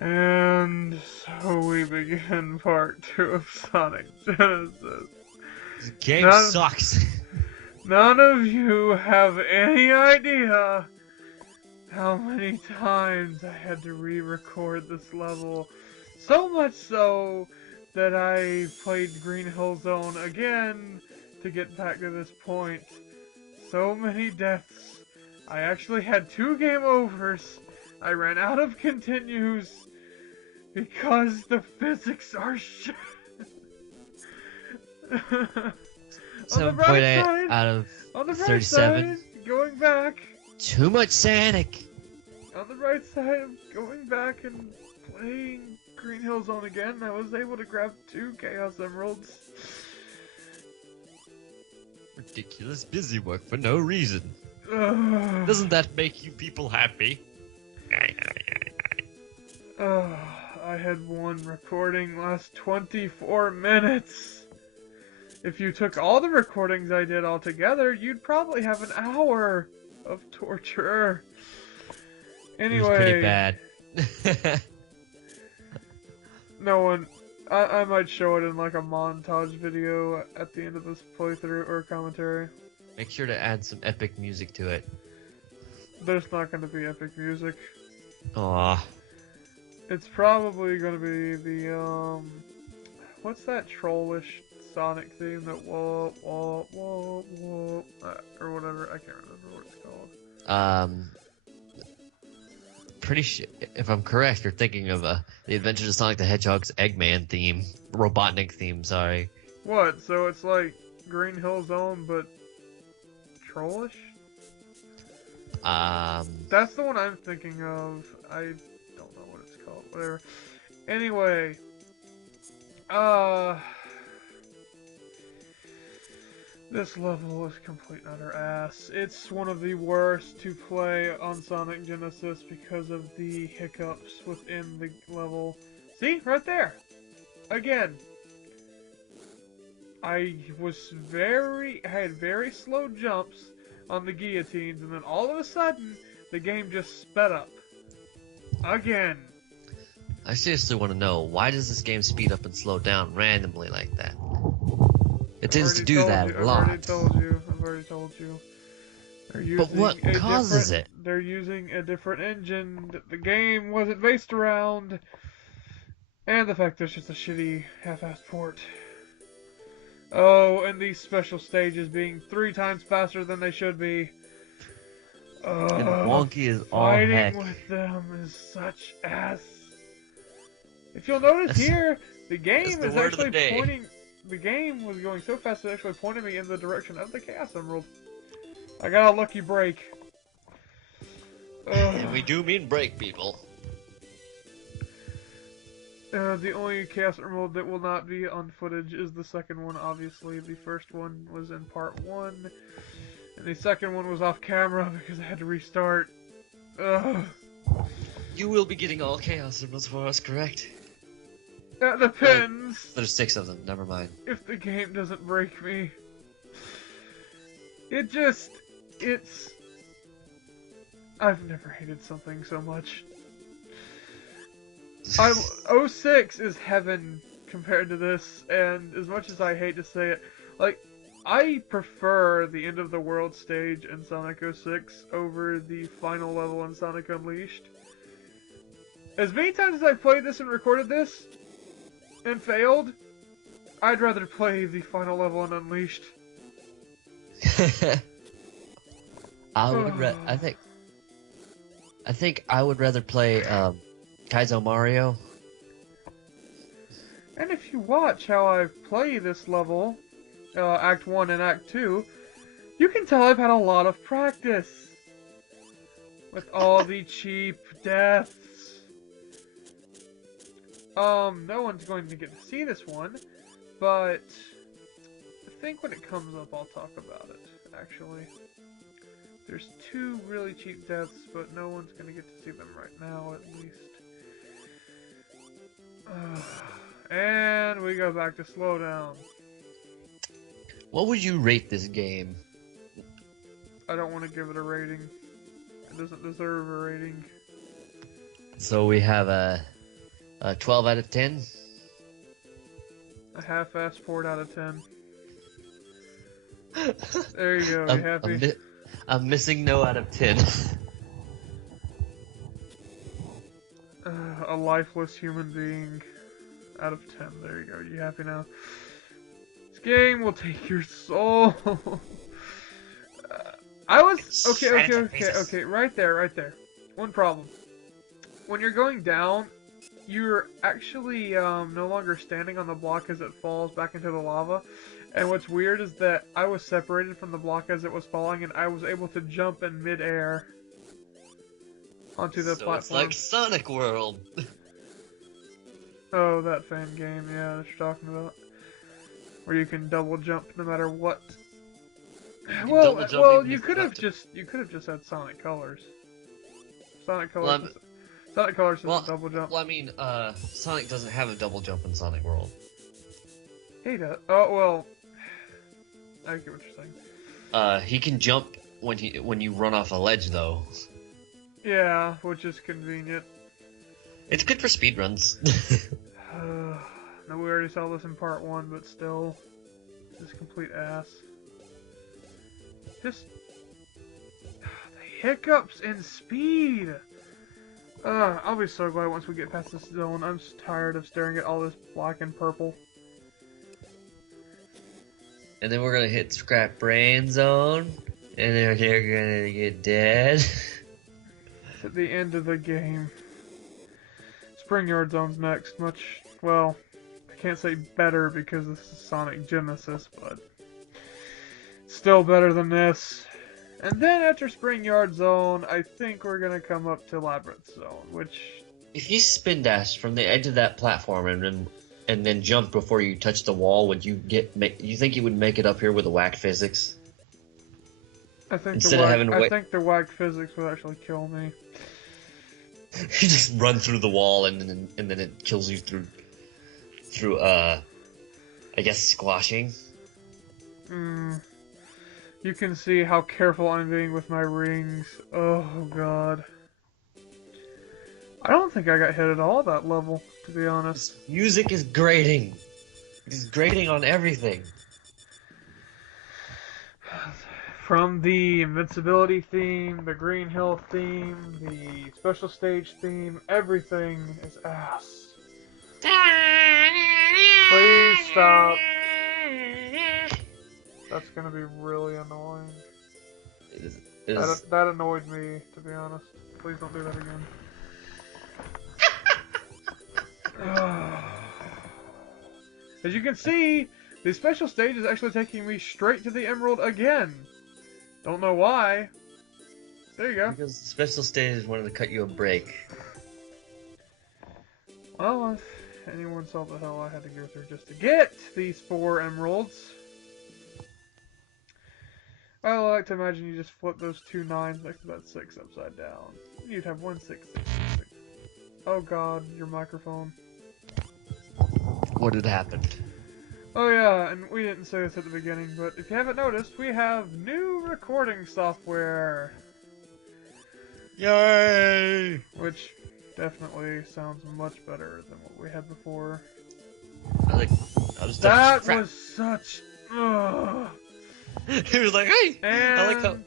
And so we begin part 2 of Sonic Genesis. This game None, sucks. none of you have any idea how many times I had to re-record this level. So much so that I played Green Hill Zone again to get back to this point. So many deaths. I actually had 2 game overs. I ran out of continues because the physics are shit. On the bright 7.8 side, out of on the bright 37. side, going back. Too much Sonic. On the bright side of going back and playing Green Hill Zone again, I was able to grab 2 Chaos Emeralds. Ridiculous busy work for no reason. Ugh. Doesn't that make you people happy? I had one recording last 24 minutes. If you took all the recordings I did all together, you'd probably have an hour of torture. Anyway, It was pretty bad. no one. I might show it in like a montage video at the end of this playthrough or commentary. Make sure to add some epic music to it. There's not going to be epic music. Aw. It's probably going to be the what's that trollish Sonic theme that whoa whoa whoa whoa or whatever. I can't remember what it's called. Pretty sure, if I'm correct, you're thinking of the Adventures of Sonic the Hedgehog's Eggman theme, Robotnik theme. Sorry. What? So it's like Green Hill Zone, but trollish? That's the one I'm thinking of. I don't know what it's called. Whatever. Anyway, this level is complete and utter ass. It's one of the worst to play on Sonic Genesis because of the hiccups within the level. See? Right there! Again. I had very slow jumps on the guillotines, and then all of a sudden, the game just sped up. Again. I seriously want to know, why does this game speed up and slow down randomly like that? It tends to do that a lot. I've already told you. But what causes it? They're using a different engine that the game wasn't based around. And the fact there's just a shitty half-assed port. Oh, and these special stages being 3 times faster than they should be. And wonky is all heck. Fighting with them is such ass. If you'll notice here, the game is actually pointing. The game was going so fast it actually pointed me in the direction of the Chaos Emerald. I got a lucky break. And we do mean break, people. The only Chaos Emerald that will not be on footage is the second one, obviously. The first one was in part 1. And the second one was off camera because I had to restart. Ugh. You will be getting all Chaos Emeralds for us, correct? That depends. There's 6 of them, never mind. If the game doesn't break me. I've never hated something so much. 06 is heaven compared to this, and as much as I hate to say it, like, I prefer the end of the world stage in Sonic 06 over the final level in Sonic Unleashed. As many times as I've played this and recorded this, and failed, I'd rather play the final level in Unleashed. I think I would rather play Kaizo Mario. And if you watch how I play this level, Act 1 and Act 2, you can tell I've had a lot of practice. With all the cheap deaths. No one's going to get to see this one, but I think when it comes up I'll talk about it, actually. There's 2 really cheap deaths, but no one's going to get to see them right now, at least. And we go back to slowdown. What would you rate this game? I don't want to give it a rating. It doesn't deserve a rating. So we have a 12 out of 10. A half-ass port out of 10. There you go. You happy? I'm missing no out of 10. A lifeless human being out of 10. There you go. You happy now? This game will take your soul. I was okay. Right there. One problem. When you're going down, you're actually no longer standing on the block as it falls back into the lava. And what's weird is that I was separated from the block as it was falling, and I was able to jump in midair onto the platform. It's like Sonic World. Oh, that fan game, yeah, that you're talking about, where you can double jump no matter what. Well, you could have just had Sonic Colors. Sonic Colors. Sonic Colors is a double jump. Well, I mean, Sonic doesn't have a double jump in Sonic World. He does. Oh well. I get what you're saying. He can jump when you run off a ledge, though. Yeah, which is convenient. It's good for speedruns. No, we already saw this in part 1, but still, this complete ass. Just the hiccups in speed. I'll be so glad once we get past this zone. I'm just tired of staring at all this black and purple. And then we're gonna hit Scrap Brain Zone, and then they're gonna get dead. It's at the end of the game. Spring Yard Zone's next. Well, I can't say better because this is Sonic Genesis, but still better than this. And then after Spring Yard Zone, I think we're gonna come up to Labyrinth Zone, which... If you spin dash from the edge of that platform and then jump before you touch the wall, would you you think you would make it up here with the whack physics? I think the whack physics would actually kill me. You just run through the wall and then it kills you through I guess squashing. You can see how careful I'm being with my rings. Oh god. I don't think I got hit at all at that level, to be honest. This music is grating. It's grating on everything. From the invincibility theme, the Green Hill theme, the special stage theme, everything is ass. Please stop. That's gonna be really annoying. That annoyed me, to be honest. Please don't do that again. As you can see, the special stage is actually taking me straight to the Emerald again. Don't know why. There you go. Because the special stage wanted to cut you a break. Well, if anyone saw the hell I had to go through just to get these 4 emeralds. I like to imagine you just flip those 2 9s next to that 6 upside down. You'd have 1 6 6 6 6. Oh god, your microphone. What had happened? Oh yeah, and we didn't say this at the beginning, but if you haven't noticed, we have new recording software. Yay! Which definitely sounds much better than what we had before. That was such... He was like, hey! And... I like how...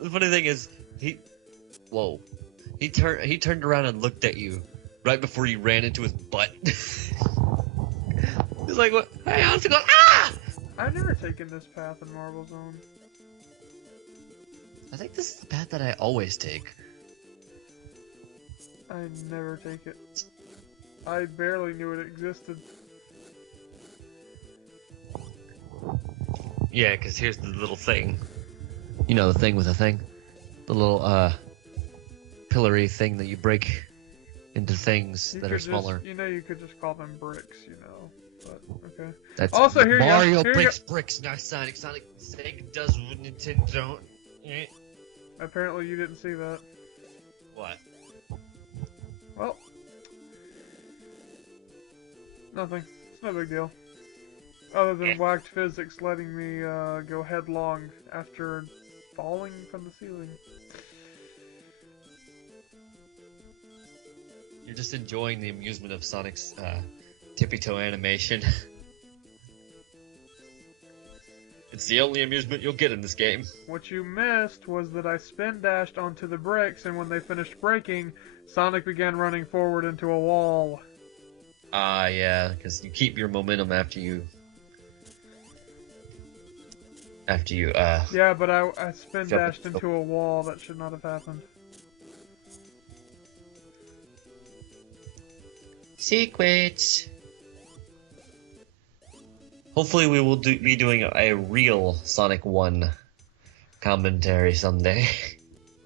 The funny thing is, he turned around and looked at you right before you ran into his butt. He's like, what? Hey, how's it going? Ah! I've never taken this path in Marble Zone. I think this is the path that I always take. I never take it. I barely knew it existed. Yeah, because here's the little thing. You know, the thing with the thing? The little, pillory thing that you break into things that are smaller. You know, you could just call them bricks, you know. But, okay. That's also, here Mario you go. breaks bricks, not Sonic. Sega does what Nintendo don't. Apparently you didn't see that. What? Well. Nothing. It's no big deal. Other than whacked physics letting me go headlong after falling from the ceiling. just enjoying the amusement of Sonic's tippy-toe animation. It's the only amusement you'll get in this game. What you missed was that I spin dashed onto the bricks, and when they finished breaking, Sonic began running forward into a wall. Yeah, because you keep your momentum after you... Yeah, but I spin dashed into a wall. That should not have happened. Secrets! Hopefully we will be doing a real Sonic 1 commentary someday.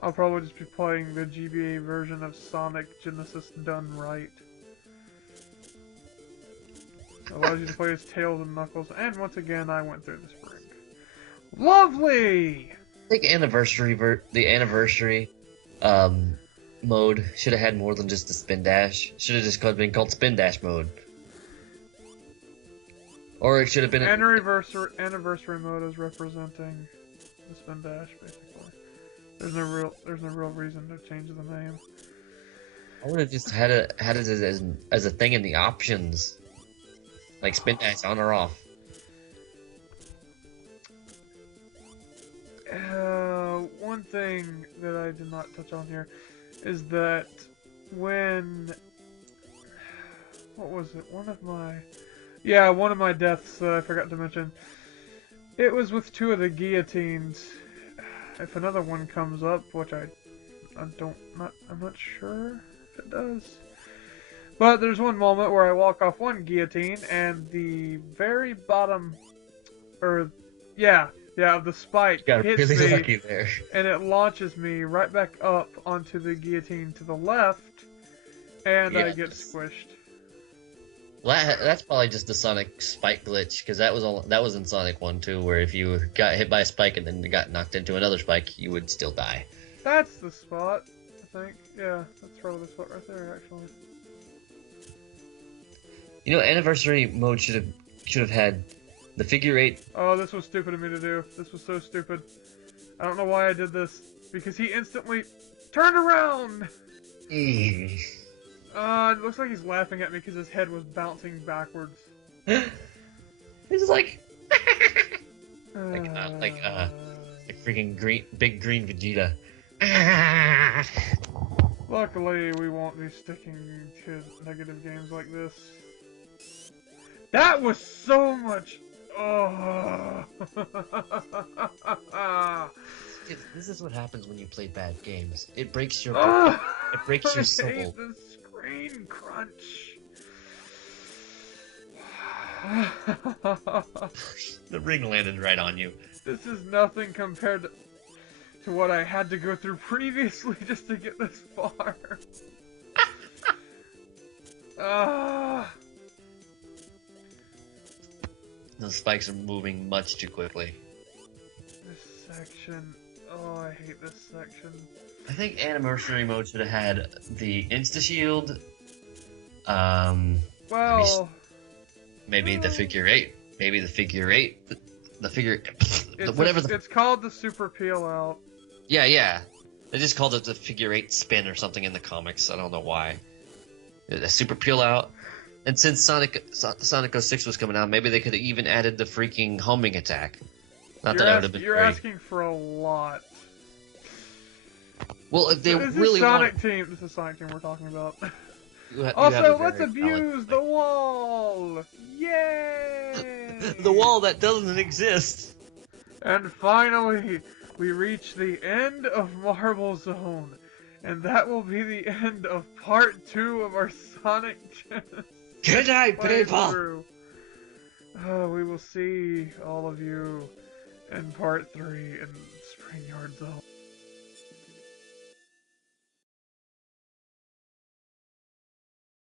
I'll probably just be playing the GBA version of Sonic Genesis done right. It allows you to play as Tails and Knuckles, and once again I went through the spring. Lovely! I think the anniversary mode should have had more than just the spin dash. Should have just been called spin dash mode. Or it should have been anniversary mode is representing the spin dash, basically. There's no real reason to change the name. I would have just had it as a thing in the options, like spin dash on or off. One thing that I did not touch on here is that when... What was it? One of my deaths that I forgot to mention. It was with 2 of the guillotines. If another one comes up, which I'm not sure if it does. But there's one moment where I walk off one guillotine and the very bottom, the spike hits really me, lucky there. and it launches me right back up onto the guillotine to the left, and I get squished. That's probably just the Sonic spike glitch, because that was in Sonic 1 too, where if you got hit by a spike and then got knocked into another spike, you would still die. That's the spot, I think. Yeah, that's probably the spot right there, actually. You know, anniversary mode should have had the figure 8. Oh, this was stupid of me to do. This was so stupid. I don't know why I did this. Because he instantly turned around! It looks like he's laughing at me because his head was bouncing backwards. It's like... like freaking big green Vegeta. Luckily, we won't be sticking to negative games like this. That was so much... Oh. This is what happens when you play bad games. It breaks your your soul. I hate the screen crunch. The ring landed right on you. This is nothing compared to what I had to go through previously just to get this far. The spikes are moving much too quickly. This section. Oh, I hate this section. I think anniversary mode should have had the insta shield. Well, maybe the figure 8. Maybe the figure 8. The figure. It's called the super peel out. Yeah. They just called it the figure 8 spin or something in the comics. I don't know why. The super peel out. And since Sonic 06 was coming out, maybe they could have even added the freaking homing attack. Not that I would have been. You're asking for a lot. Well, if they this really is Sonic Team. This is Sonic Team we're talking about. Also, let's abuse the wall! Yay! The wall that doesn't exist! And finally, we reach the end of Marble Zone. And that will be the end of part 2 of our Sonic Genesis. Good night, people! We will see all of you in part 3 in Spring Yard Zone.